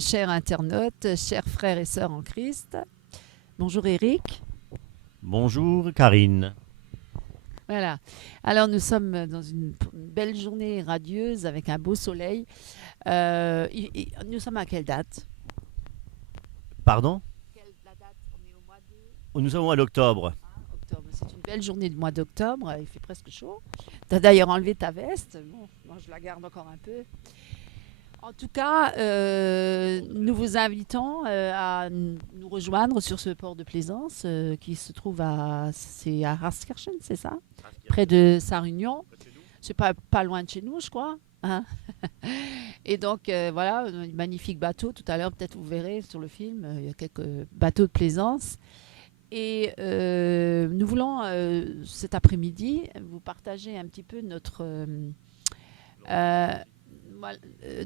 chers internautes, chers frères et sœurs en Christ. Bonjour Eric. Bonjour Karine. Voilà. Alors nous sommes dans une belle journée radieuse avec un beau soleil. Nous sommes à quelle date? Pardon? La date, on est au mois de Nous sommes à l'octobre. octobre. C'est une belle journée du mois d'octobre. Il fait presque chaud. Tu as d'ailleurs enlevé ta veste. Bon, moi je la garde encore un peu. En tout cas, nous vous invitons à nous rejoindre sur ce port de plaisance qui se trouve c'est à Raskirchen, c'est ça? Près de Sarre-Union. C'est pas loin de chez nous, je crois. Hein. Et donc, voilà, un magnifique bateau. Tout à l'heure, peut-être vous verrez sur le film, il y a quelques bateaux de plaisance. Et nous voulons, cet après-midi, vous partager un petit peu euh,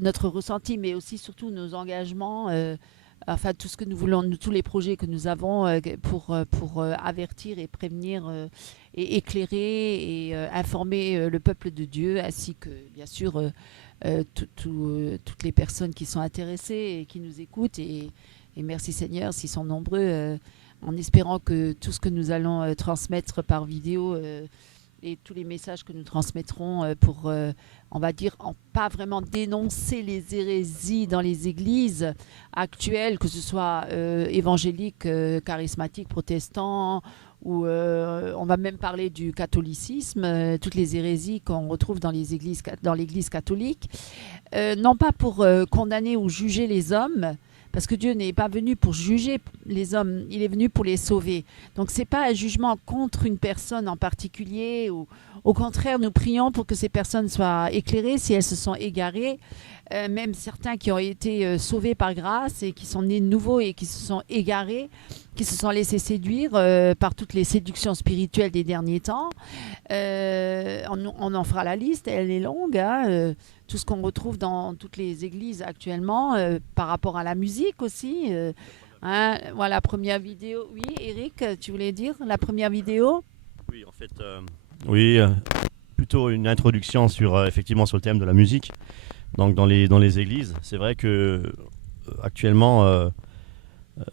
notre ressenti, mais aussi surtout nos engagements, enfin tout ce que nous voulons, tous les projets que nous avons pour avertir et prévenir et éclairer et informer le peuple de Dieu, ainsi que bien sûr toutes les personnes qui sont intéressées et qui nous écoutent. Et merci Seigneur s'ils sont nombreux, en espérant que tout ce que nous allons transmettre par vidéo et tous les messages que nous transmettrons pour, on va dire, pas vraiment dénoncer les hérésies dans les églises actuelles, que ce soit évangéliques, charismatiques, protestants, ou on va même parler du catholicisme, toutes les hérésies qu'on retrouve dans l'Église catholique, non pas pour condamner ou juger les hommes, parce que Dieu n'est pas venu pour juger les hommes, il est venu pour les sauver. Donc ce n'est pas un jugement contre une personne en particulier. Ou, au contraire, nous prions pour que ces personnes soient éclairées si elles se sont égarées. Même certains qui ont été sauvés par grâce et qui sont nés de nouveau et qui se sont égarés, qui se sont laissés séduire par toutes les séductions spirituelles des derniers temps. On en fera la liste, elle est longue, hein, tout ce qu'on retrouve dans toutes les églises actuellement, par rapport à la musique aussi. Hein, voilà, première vidéo. Oui, Eric, tu voulais dire la première vidéo? Oui, en fait, oui, plutôt une introduction sur effectivement sur le thème de la musique. Donc dans les églises, c'est vrai que actuellement, on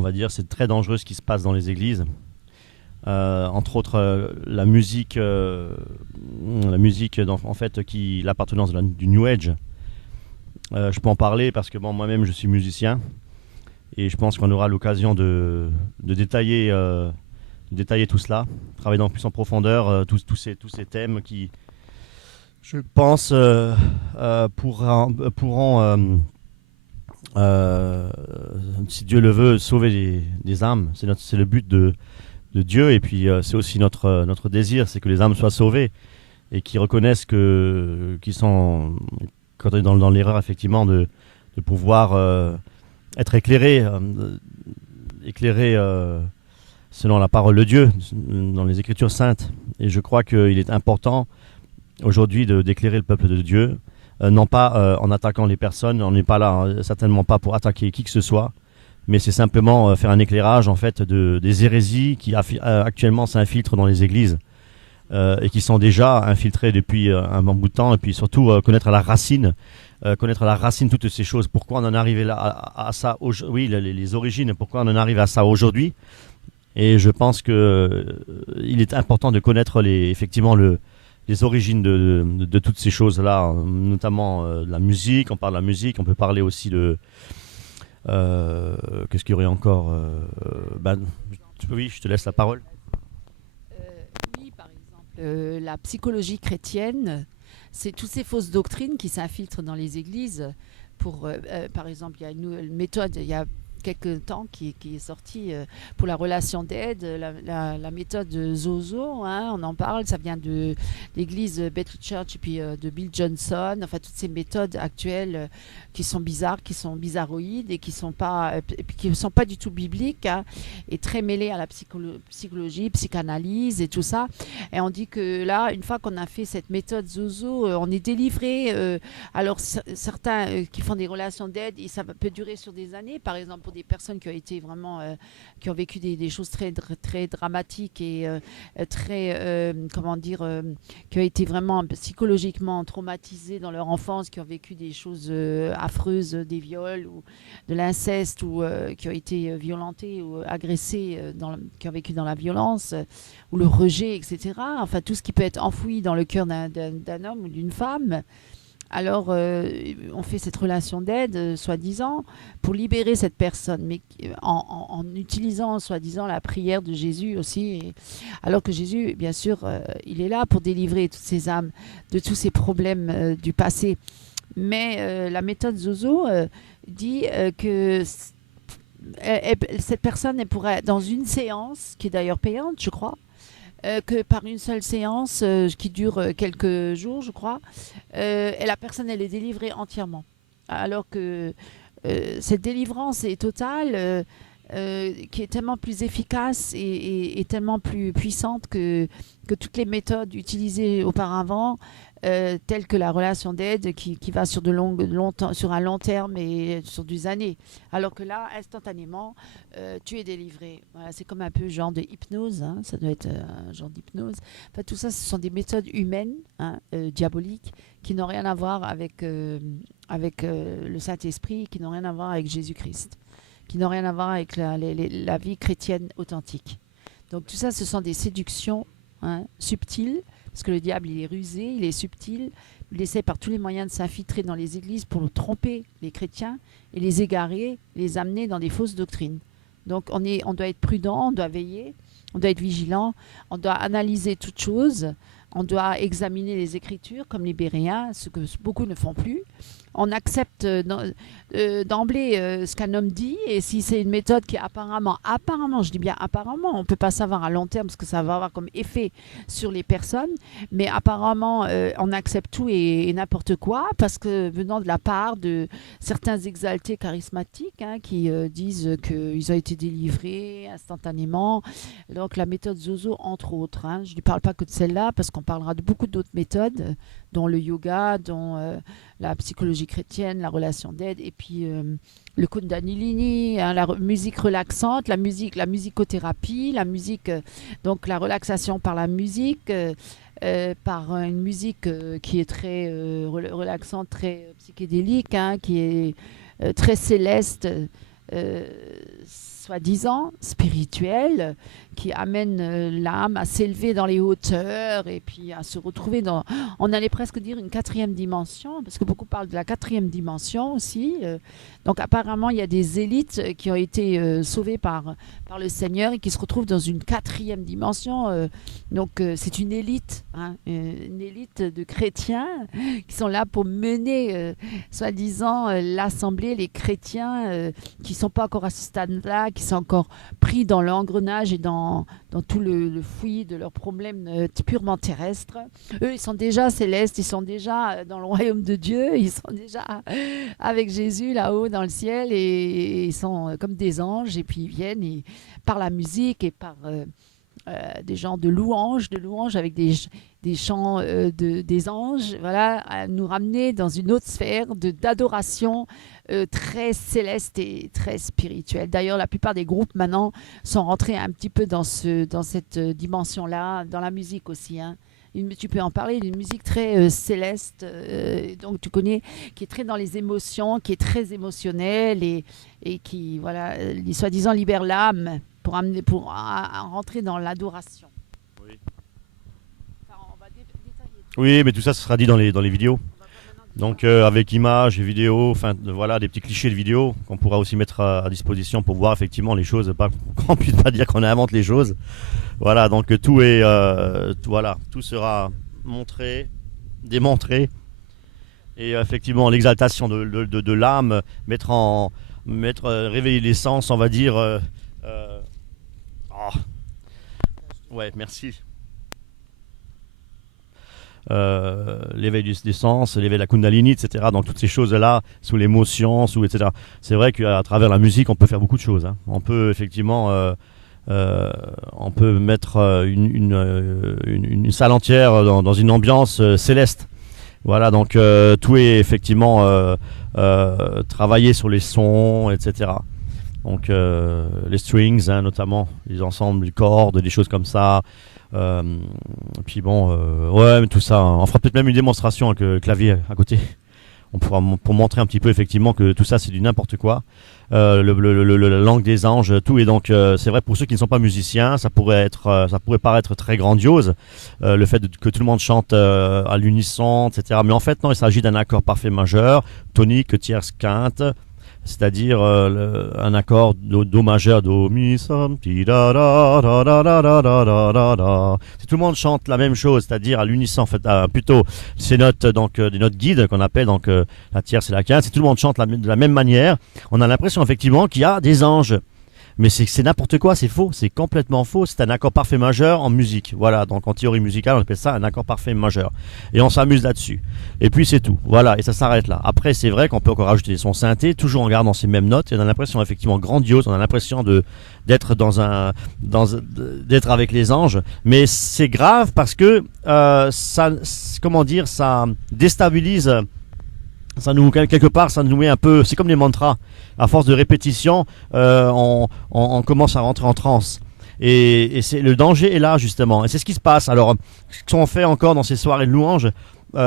va dire, c'est très dangereux ce qui se passe dans les églises. Entre autres, la musique en fait, qui l'appartenance du New Age. Je peux en parler parce que bon, moi-même je suis musicien et je pense qu'on aura l'occasion de détailler tout cela, travailler dans plus en profondeur tous ces thèmes qui, je pense, pourront, si Dieu le veut, sauver des âmes. C'est le but de Dieu, et puis c'est aussi notre désir, c'est que les âmes soient sauvées et qu'ils reconnaissent qu'ils sont, quand on est dans l'erreur, effectivement, de pouvoir être éclairés, selon la parole de Dieu, dans les Écritures saintes. Et je crois qu'il est important aujourd'hui d'éclairer le peuple de Dieu, non pas en attaquant les personnes, on n'est pas là, certainement pas pour attaquer qui que ce soit, mais c'est simplement faire un éclairage en fait des hérésies qui actuellement s'infiltrent dans les églises et qui sont déjà infiltrées depuis un bon bout de temps, et puis surtout connaître la racine de toutes ces choses, pourquoi on en est arrivé là à ça, oui, les origines, pourquoi on en arrive à ça aujourd'hui. Et je pense que il est important de connaître effectivement les origines de toutes ces choses-là, notamment de la musique. On parle de la musique, on peut parler aussi de... qu'est-ce qu'il y aurait encore oui, je te laisse la parole. Oui, par exemple, la psychologie chrétienne, c'est toutes ces fausses doctrines qui s'infiltrent dans les églises. Par exemple, il y a une méthode, il y a quelques temps qui est sortie pour la relation d'aide, la méthode Zozo, hein, on en parle, ça vient de l'église Bethel Church et puis de Bill Johnson, enfin toutes ces méthodes actuelles qui sont bizarres, qui sont bizarroïdes et qui sont pas du tout bibliques, hein, et très mêlées à la psychologie, psychanalyse et tout ça. Et on dit que là, une fois qu'on a fait cette méthode Zozo, on est délivré. Alors certains qui font des relations d'aide, et ça peut durer sur des années, par exemple pour des personnes qui ont été vraiment, qui ont vécu des choses très dramatiques et très, comment dire, qui ont été vraiment psychologiquement traumatisées dans leur enfance, qui ont vécu des choses affreuses, des viols ou de l'inceste, ou qui ont été violentées ou agressées, qui ont vécu dans la violence, ou le rejet, etc. Enfin, tout ce qui peut être enfoui dans le cœur d'un homme ou d'une femme. Alors, on fait cette relation d'aide, soi-disant, pour libérer cette personne, mais en utilisant, soi-disant, la prière de Jésus aussi. Alors que Jésus, bien sûr, il est là pour délivrer toutes ces âmes de tous ces problèmes du passé. Mais la méthode Zozo dit que cette personne, elle pourrait, dans une séance, qui est d'ailleurs payante, je crois, que par une seule séance qui dure quelques jours, je crois, et la personne, elle est délivrée entièrement. Alors que cette délivrance est totale, qui est tellement plus efficace et tellement plus puissante que toutes les méthodes utilisées auparavant, telles que la relation d'aide qui va sur, sur un long terme et sur des années. Alors que là, instantanément, tu es délivré. Voilà, c'est comme un peu genre de hypnose, hein, ça doit être un genre d'hypnose. Enfin, tout ça, ce sont des méthodes humaines, hein, diaboliques, qui n'ont rien à voir avec le Saint-Esprit, qui n'ont rien à voir avec Jésus-Christ, qui n'ont rien à voir avec la vie chrétienne authentique. Donc tout ça, ce sont des séductions, hein, subtiles, parce que le diable, il est rusé, il est subtil, il essaie par tous les moyens de s'infiltrer dans les églises pour tromper les chrétiens et les égarer, les amener dans des fausses doctrines. Donc on doit être prudent, on doit veiller, on doit être vigilant, on doit analyser toutes choses, on doit examiner les Écritures comme les Béréens, ce que beaucoup ne font plus. On accepte d'emblée ce qu'un homme dit, et si c'est une méthode qui apparemment, je dis bien apparemment, on ne peut pas savoir à long terme ce que ça va avoir comme effet sur les personnes, mais apparemment on accepte tout et n'importe quoi, parce que venant de la part de certains exaltés charismatiques, hein, qui disent qu'ils ont été délivrés instantanément. Donc la méthode Zozo, entre autres, hein, je ne parle pas que de celle-là, parce qu'on parlera de beaucoup d'autres méthodes, dont le yoga, dont la psychologie chrétienne, la relation d'aide, et puis le Kundalini, hein, la musique relaxante, la musicothérapie, la musique, donc la relaxation par la musique, par une musique qui est très relaxante, très psychédélique, hein, qui est très céleste, soi-disant spirituelle, qui amène l'âme à s'élever dans les hauteurs et puis à se retrouver dans, on allait presque dire, une quatrième dimension, parce que beaucoup parlent de la quatrième dimension aussi. Donc apparemment, il y a des élites qui ont été sauvées par le Seigneur et qui se retrouvent dans une quatrième dimension. Donc c'est une élite, hein, une élite de chrétiens qui sont là pour mener, soi-disant, l'assemblée, les chrétiens qui ne sont pas encore à ce stade-là, qui sont encore pris dans l'engrenage et dans tout le fouillis de leurs problèmes purement terrestres. Eux, ils sont déjà célestes, ils sont déjà dans le royaume de Dieu, ils sont déjà avec Jésus là-haut dans le ciel, et ils sont comme des anges, et puis ils viennent par la musique et par des gens de louanges avec des chants des anges, voilà, à nous ramener dans une autre sphère d'adoration très céleste et très spirituelle. D'ailleurs, la plupart des groupes maintenant sont rentrés un petit peu dans cette dimension-là, dans la musique aussi, hein. Tu peux en parler d'une musique très céleste, donc tu connais, qui est très dans les émotions, qui est très émotionnelle, et qui, voilà, soi-disant libère l'âme pour rentrer dans l'adoration. Oui, Enfin, on va détailler. oui, mais tout ça, ce sera dit dans les vidéos. Donc avec images et vidéos, enfin voilà, des petits clichés de vidéos qu'on pourra aussi mettre à disposition pour voir effectivement les choses, pas qu'on puisse pas dire qu'on invente les choses. Voilà, donc tout est voilà, tout sera montré, démontré, et effectivement l'exaltation de l'âme, réveiller les sens, on va dire. Ouais, merci. L'éveil des sens, l'éveil de la Kundalini, etc. Donc toutes ces choses-là, sous l'émotion, etc. C'est vrai qu'à travers la musique, on peut faire beaucoup de choses, hein. On peut effectivement, on peut mettre une salle entière dans une ambiance céleste. Voilà, donc tout est effectivement travaillé sur les sons, etc. Donc les strings, hein, notamment, les ensembles, les cordes, des choses comme ça. Euh, Puis bon, ouais, mais tout ça, hein. On fera peut-être même une démonstration avec le clavier à côté. On pourra pour montrer un petit peu effectivement que tout ça c'est du n'importe quoi. La langue des anges, tout. Et donc c'est vrai pour ceux qui ne sont pas musiciens, ça pourrait paraître très grandiose, le fait que tout le monde chante à l'unisson, etc. Mais en fait non, il s'agit d'un accord parfait majeur, tonique, tierce, quinte. C'est-à-dire un accord do majeur, do mi sol ti da da da da da da da da da da. Si tout le monde chante la même chose, c'est-à-dire à l'unisson, en fait, plutôt ces notes donc des notes guides qu'on appelle donc la tierce et la quinte. Si tout le monde chante de la même manière, on a l'impression effectivement qu'il y a des anges. Mais c'est n'importe quoi, c'est faux, c'est complètement faux. C'est un accord parfait majeur en musique. Voilà, donc en théorie musicale, on appelle ça un accord parfait majeur. Et on s'amuse là-dessus. Et puis c'est tout. Voilà, et ça s'arrête là. Après, c'est vrai qu'on peut encore rajouter son synthé, toujours en gardant ces mêmes notes. Et on a l'impression effectivement grandiose, on a l'impression d'être d'être avec les anges. Mais c'est grave parce que ça, comment dire, ça déstabilise. Ça nous quelque part, ça nous met un peu. C'est comme les mantras. À force de répétition, on commence à rentrer en transe. Et c'est le danger est là justement. Et c'est ce qui se passe. Alors, ce qu'on fait encore dans ces soirées de louanges, où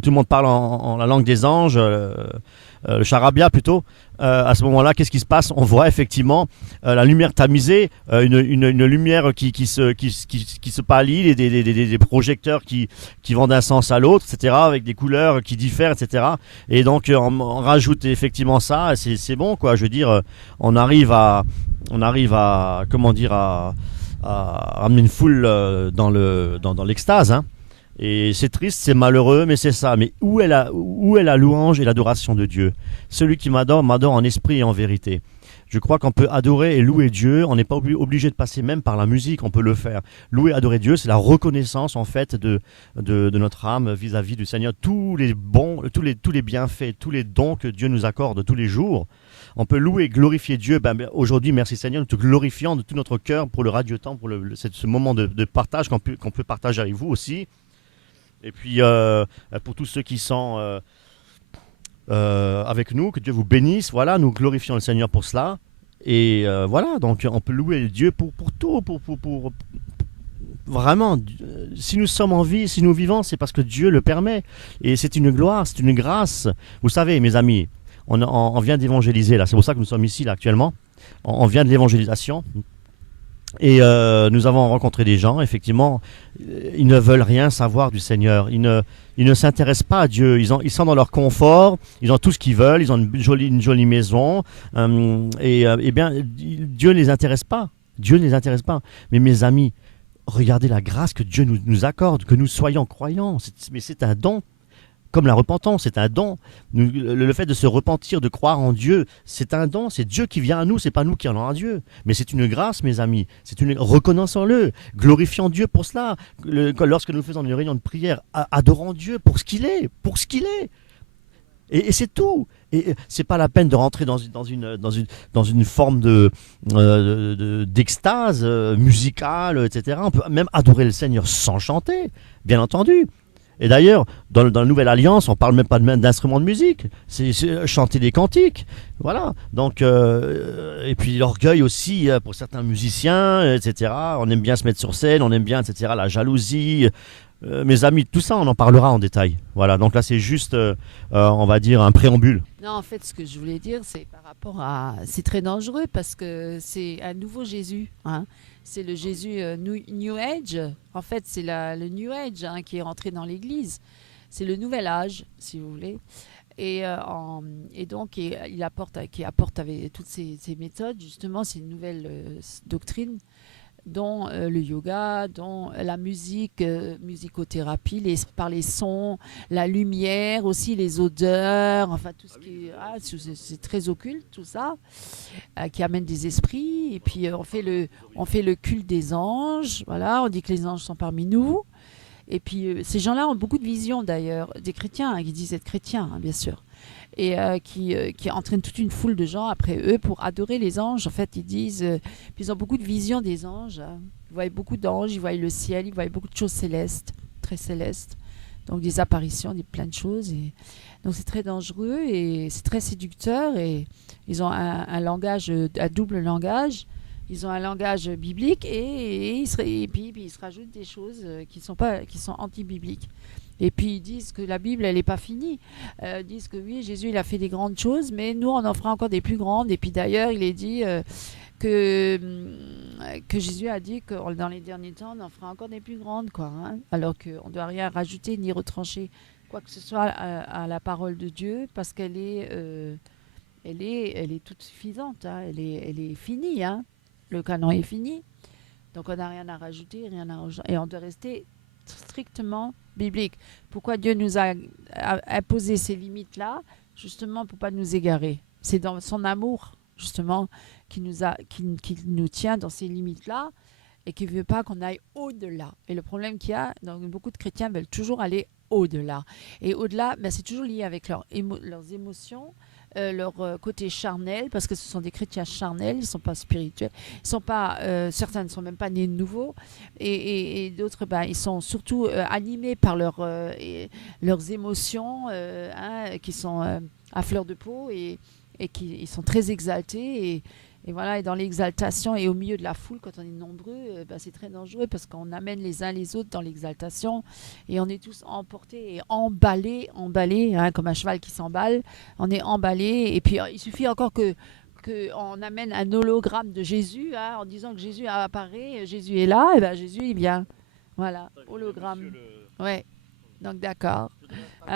tout le monde parle en la langue des anges, le charabia plutôt. À ce moment-là, qu'est-ce qui se passe? On voit effectivement la lumière tamisée, une lumière qui se pâlit, des projecteurs qui vont d'un sens à l'autre, etc., avec des couleurs qui diffèrent, etc. Et donc, on rajoute effectivement ça, c'est bon, quoi. Je veux dire, on arrive à comment dire, à ramener une foule dans l'extase, hein. Et c'est triste, c'est malheureux, mais c'est ça. Mais où est la louange et l'adoration de Dieu? Celui qui m'adore, m'adore en esprit et en vérité. Je crois qu'on peut adorer et louer Dieu. On n'est pas obligé de passer même par la musique, on peut le faire. Louer et adorer Dieu, c'est la reconnaissance en fait de notre âme vis-à-vis du Seigneur. Tous les bons, tous les bienfaits, tous les dons que Dieu nous accorde tous les jours. On peut louer et glorifier Dieu. Aujourd'hui, merci Seigneur, nous te glorifions de tout notre cœur pour le radio temps, pour ce moment de partage qu'on peut partager avec vous aussi. Et puis pour tous ceux qui sont avec nous, que Dieu vous bénisse. Voilà, nous glorifions le Seigneur pour cela. Et voilà, donc on peut louer Dieu pour tout, pour vraiment. Si nous sommes en vie, si nous vivons, c'est parce que Dieu le permet. Et c'est une gloire, c'est une grâce. Vous savez, mes amis, on vient d'évangéliser là. C'est pour ça que nous sommes ici là actuellement. On vient de l'évangélisation. Et nous avons rencontré des gens, effectivement, ils ne veulent rien savoir du Seigneur. Ils ne s'intéressent pas à Dieu. Ils sont dans leur confort, ils ont tout ce qu'ils veulent, ils ont une jolie maison. Eh bien, Dieu ne les intéresse pas. Dieu ne les intéresse pas. Mais mes amis, regardez la grâce que Dieu nous accorde, que nous soyons croyants. Mais c'est un don. Comme la repentance, c'est un don. Le fait de se repentir, de croire en Dieu, c'est un don. C'est Dieu qui vient à nous, c'est pas nous qui allons à Dieu. Mais c'est une grâce, mes amis. Reconnaissons-le, glorifions Dieu pour cela. Lorsque nous faisons une réunion de prière, adorons Dieu pour ce qu'il est, Et c'est tout. Et c'est pas la peine de rentrer dans une forme d'extase musicale, etc. On peut même adorer le Seigneur sans chanter, bien entendu. Et d'ailleurs, dans la Nouvelle Alliance, on ne parle même pas d'instruments de musique, c'est chanter des cantiques. Voilà. Donc, et puis l'orgueil aussi pour certains musiciens, etc. On aime bien se mettre sur scène, on aime bien, etc. La jalousie. Mes amis, tout ça, on en parlera en détail. Voilà. Donc là, c'est juste, on va dire, un préambule. Non, en fait, ce que je voulais dire, c'est par rapport à... C'est très dangereux parce que c'est un nouveau Jésus, hein. C'est le Jésus New Age. En fait, c'est le New Age, hein, qui est rentré dans l'Église. C'est le nouvel âge, si vous voulez. Et donc, qui apporte avec toutes ces méthodes, justement, ces nouvelles doctrines, dont le yoga, dont la musique, musicothérapie, par les sons, la lumière, aussi les odeurs, enfin tout ce qui est, c'est très occulte tout ça, qui amène des esprits. Et puis on fait le culte des anges, voilà, on dit que les anges sont parmi nous. Et puis ces gens-là ont beaucoup de visions d'ailleurs, des chrétiens, hein, qui disent être chrétiens, hein, bien sûr. Et qui entraînent toute une foule de gens après eux pour adorer les anges. En fait, ils disent... puis ils ont beaucoup de visions des anges. Hein. Ils voient beaucoup d'anges, ils voient le ciel, ils voient beaucoup de choses célestes, très célestes. donc des apparitions, plein de choses. Et donc c'est très dangereux et c'est très séducteur. Et ils ont un langage, un double langage. Ils ont un langage biblique puis ils se rajoutent des choses qui sont anti-bibliques. Et puis ils disent que la Bible, elle n'est pas finie. Ils disent que oui, Jésus, il a fait des grandes choses, mais nous, on en fera encore des plus grandes. Et puis d'ailleurs, il est dit que Jésus a dit que dans les derniers temps, on en fera encore des plus grandes, quoi. Hein, alors qu'on ne doit rien rajouter ni retrancher quoi que ce soit à la parole de Dieu, parce qu'elle elle est toute suffisante. Hein, elle est finie. Hein. Le canon est fini. Donc on n'a rien à rajouter, et on doit rester strictement biblique. Pourquoi Dieu nous a imposé ces limites-là? Justement pour ne pas nous égarer. C'est dans son amour, justement, qui nous tient dans ces limites-là et qui ne veut pas qu'on aille au-delà. Et le problème qu'il y a, donc beaucoup de chrétiens veulent toujours aller au-delà. Et au-delà, ben, c'est toujours lié avec leurs émotions, leur côté charnel, parce que ce sont des chrétiens charnels, ils ne sont pas spirituels, ils sont pas, certains ne sont même pas nés de nouveau, et d'autres, ben, ils sont surtout animés par leurs émotions qui sont à fleur de peau et qui ils sont très exaltés. Et voilà, et dans l'exaltation et au milieu de la foule, quand on est nombreux, ben, c'est très dangereux parce qu'on amène les uns les autres dans l'exaltation et on est tous emportés et emballés, hein, comme un cheval qui s'emballe. On est emballés et puis il suffit encore qu'on amène un hologramme de Jésus, hein, en disant que Jésus apparaît, Jésus est là, et ben Jésus il vient. Voilà, hologramme. Ouais. Donc d'accord.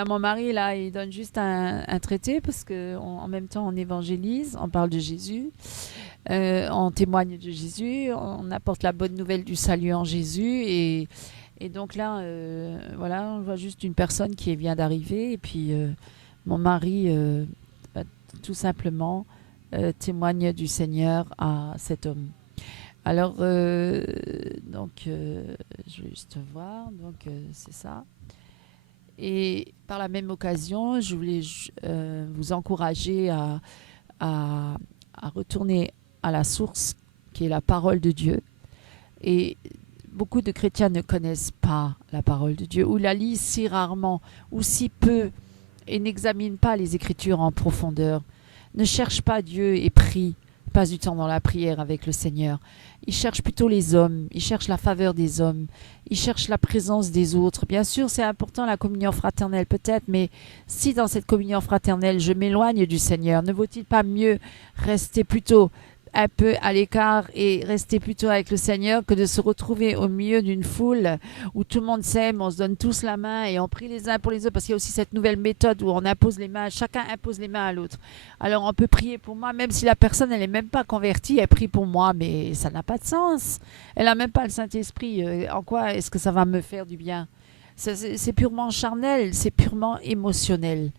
Mon mari là, il donne juste un traité parce que en même temps on évangélise, on parle de Jésus, on témoigne de Jésus, on apporte la bonne nouvelle du salut en Jésus et donc là, voilà, on voit juste une personne qui vient d'arriver et puis mon mari, bah, tout simplement, témoigne du Seigneur à cet homme. Alors, donc, je vais juste voir, donc c'est ça. Et par la même occasion, je voulais vous encourager à retourner à la source qui est la parole de Dieu. Et beaucoup de chrétiens ne connaissent pas la parole de Dieu, ou la lisent si rarement, ou si peu, et n'examinent pas les Écritures en profondeur. Ne cherchent pas Dieu et prient. Passe du temps dans la prière avec le Seigneur. Ils cherchent plutôt les hommes, ils cherchent la faveur des hommes, ils cherchent la présence des autres. Bien sûr, c'est important la communion fraternelle peut-être, mais si dans cette communion fraternelle, je m'éloigne du Seigneur, ne vaut-il pas mieux rester plutôt un peu à l'écart et rester plutôt avec le Seigneur que de se retrouver au milieu d'une foule où tout le monde s'aime, on se donne tous la main et on prie les uns pour les autres, parce qu'il y a aussi cette nouvelle méthode où on impose les mains, chacun impose les mains à l'autre. Alors on peut prier pour moi, même si la personne elle n'est même pas convertie, elle prie pour moi, mais ça n'a pas de sens. Elle n'a même pas le Saint-Esprit. En quoi est-ce que ça va me faire du bien? C'est purement charnel, c'est purement émotionnel.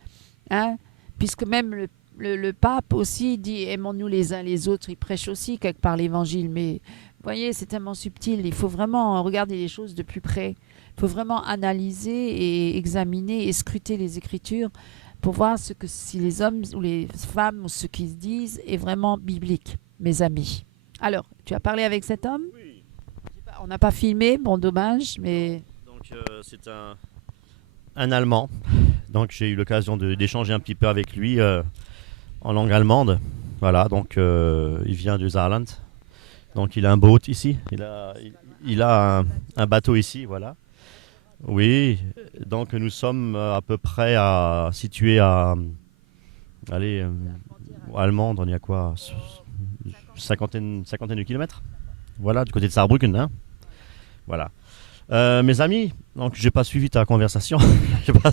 Hein? Puisque même le pape aussi dit aimons-nous les uns les autres, il prêche aussi quelque part l'évangile, mais vous voyez, c'est tellement subtil, il faut vraiment regarder les choses de plus près, il faut vraiment analyser et examiner et scruter les Écritures pour voir si les hommes ou les femmes ou ce qu'ils disent est vraiment biblique, mes amis. Alors, tu as parlé avec cet homme? Oui. On n'a pas filmé, bon dommage, mais... Donc c'est un Allemand, donc j'ai eu l'occasion d'échanger un petit peu avec lui en langue allemande. Voilà, donc il vient du Saarland. Donc il a un boat ici. Il a un bateau ici, voilà. Oui, donc nous sommes à peu près situés à... Allez, allemande, on y a quoi? Cinquantaine de kilomètres. Voilà, du côté de Saarbrücken. Hein, voilà. Mes amis, donc j'ai pas suivi ta conversation. J'ai pas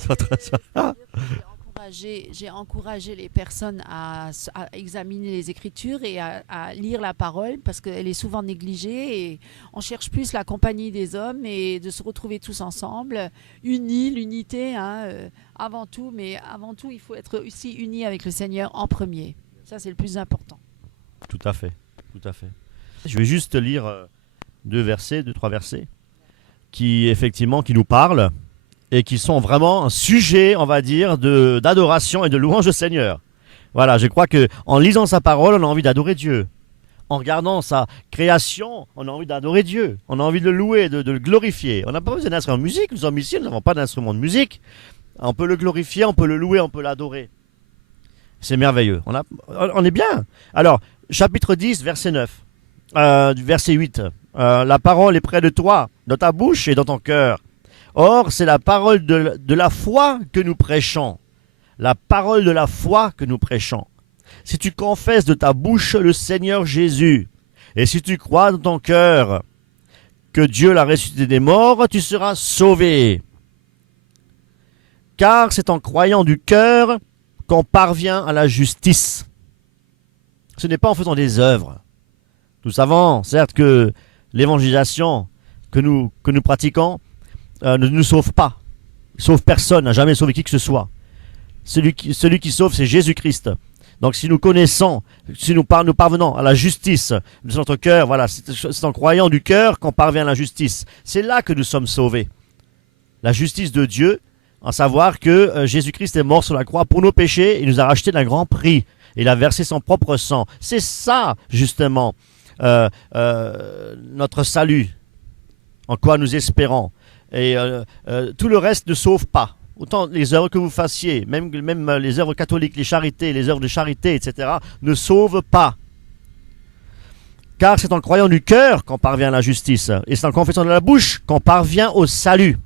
J'ai encouragé les personnes à examiner les Écritures et à lire la parole parce qu'elle est souvent négligée et on cherche plus la compagnie des hommes et de se retrouver tous ensemble, unis, l'unité avant tout, mais avant tout il faut être aussi unis avec le Seigneur en premier. Ça c'est le plus important. Tout à fait, tout à fait. Je vais juste lire deux, trois versets qui effectivement qui nous parlent et qui sont vraiment un sujet, on va dire, d'adoration et de louange au Seigneur. Voilà, je crois que en lisant sa parole, on a envie d'adorer Dieu. en regardant sa création, on a envie d'adorer Dieu. On a envie de le louer, de le glorifier. On n'a pas besoin d'instrument de musique. Nous sommes ici, nous n'avons pas d'instrument de musique. On peut le glorifier, on peut le louer, on peut l'adorer. C'est merveilleux. On est bien. Alors, chapitre 10, verset 9. Verset 8. La parole est près de toi, dans ta bouche et dans ton cœur. Or, c'est la parole de la foi que nous prêchons. La parole de la foi que nous prêchons. Si tu confesses de ta bouche le Seigneur Jésus, et si tu crois dans ton cœur que Dieu l'a ressuscité des morts, tu seras sauvé. Car c'est en croyant du cœur qu'on parvient à la justice. Ce n'est pas en faisant des œuvres. Nous savons, certes, que l'évangélisation que nous pratiquons ne nous sauve pas. Il ne sauve personne, n'a jamais sauvé qui que ce soit. Celui qui sauve, c'est Jésus-Christ. Donc si nous connaissons, si nous parvenons à la justice de notre cœur, voilà, c'est en croyant du cœur qu'on parvient à la justice. C'est là que nous sommes sauvés. La justice de Dieu, en savoir que Jésus-Christ est mort sur la croix pour nos péchés, il nous a rachetés d'un grand prix. Il a versé son propre sang. C'est ça, justement, notre salut, en quoi nous espérons. Et tout le reste ne sauve pas. Autant les œuvres que vous fassiez, même les œuvres catholiques, les charités, les œuvres de charité, etc., ne sauvent pas. Car c'est en croyant du cœur qu'on parvient à la justice. Et c'est en confessant de la bouche qu'on parvient au salut.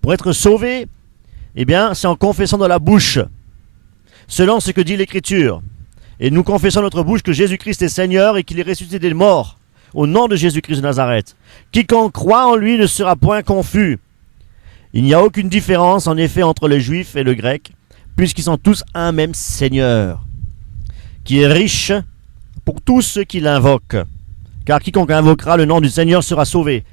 Pour être sauvé, eh bien, c'est en confessant de la bouche, selon ce que dit l'Écriture. Et nous confessons notre bouche que Jésus-Christ est Seigneur et qu'il est ressuscité des morts, au nom de Jésus-Christ de Nazareth. Quiconque croit en lui ne sera point confus. Il n'y a aucune différence, en effet, entre le juif et le grec, puisqu'ils sont tous un même Seigneur, qui est riche pour tous ceux qui l'invoquent. Car quiconque invoquera le nom du Seigneur sera sauvé.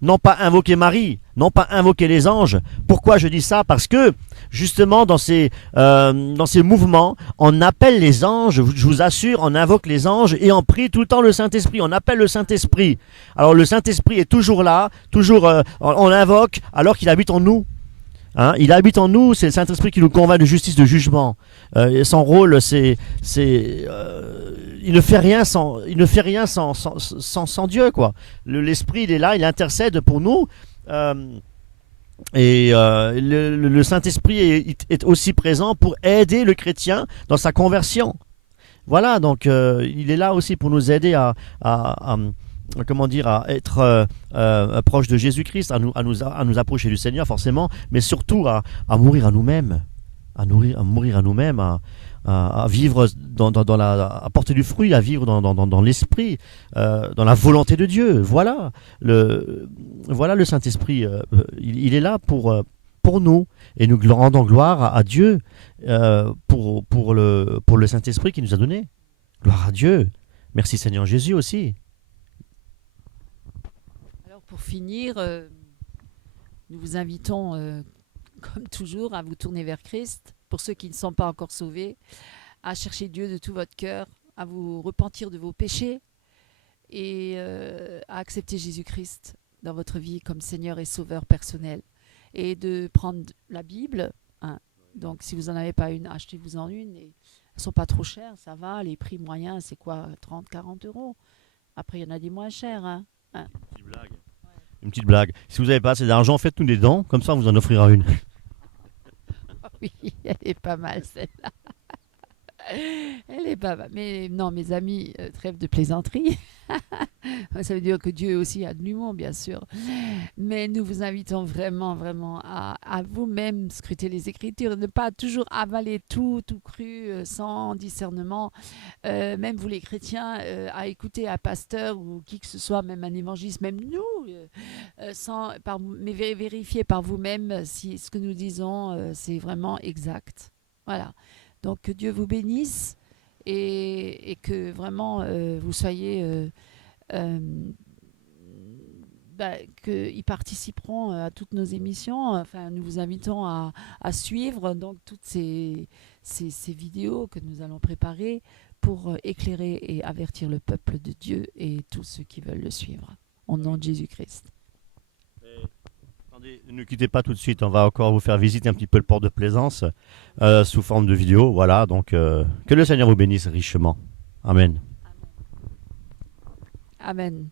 Non pas invoquer Marie, non pas invoquer les anges. Pourquoi je dis ça? Parce que, justement, dans ces mouvements, on appelle les anges, je vous assure, on invoque les anges et on prie tout le temps le Saint-Esprit, on appelle le Saint-Esprit. Alors le Saint-Esprit est toujours là, toujours on l'invoque alors qu'il habite en nous. Hein, il habite en nous, c'est le Saint-Esprit qui nous convainc de justice, de jugement. Son rôle, il ne fait rien sans Dieu, quoi. L'Esprit, il est là, il intercède pour nous. Le Saint-Esprit est aussi présent pour aider le chrétien dans sa conversion. Voilà, donc il est là aussi pour nous aider à être proche de Jésus-Christ, à nous approcher du Seigneur forcément, mais surtout à mourir à nous-mêmes, à vivre à porter du fruit, à vivre dans l'esprit, dans la volonté de Dieu. Voilà le Saint-Esprit. Il est là pour nous, et nous rendons gloire à Dieu pour le Saint-Esprit qu'il nous a donné. Gloire à Dieu. Merci Seigneur Jésus aussi. Alors pour finir, nous vous invitons, comme toujours, à vous tourner vers Christ. Pour ceux qui ne sont pas encore sauvés, à chercher Dieu de tout votre cœur, à vous repentir de vos péchés et à accepter Jésus-Christ dans votre vie comme Seigneur et Sauveur personnel. Et de prendre la Bible. Hein. Donc si vous n'en avez pas une, achetez-vous-en une. Et elles ne sont pas trop chères, ça va. Les prix moyens, c'est quoi, 30, 40 euros. Après, il y en a des moins chers. Hein. Une petite blague. Si vous n'avez pas assez d'argent, faites-nous des dons, comme ça on vous en offrira une. Oui, elle est pas mal celle-là. Elle est pas mal. Mais non, mes amis, trêve de plaisanterie. Ça veut dire que Dieu aussi a de l'humour, bien sûr. Mais nous vous invitons vraiment, vraiment à vous-même scruter les Écritures, ne pas toujours avaler tout cru, sans discernement. Même vous les chrétiens, à écouter un pasteur ou qui que ce soit, même un évangéliste, même nous, mais vérifier par vous-même si ce que nous disons, c'est vraiment exact. Voilà. Donc que Dieu vous bénisse et que vraiment vous soyez... qu'ils participeront à toutes nos émissions. Enfin, nous vous invitons à suivre donc toutes ces vidéos que nous allons préparer pour éclairer et avertir le peuple de Dieu et tous ceux qui veulent le suivre. Au nom de Jésus-Christ. Attendez, ne quittez pas tout de suite, on va encore vous faire visiter un petit peu le port de Plaisance sous forme de vidéo. Voilà, donc que le Seigneur vous bénisse richement. Amen. Amen.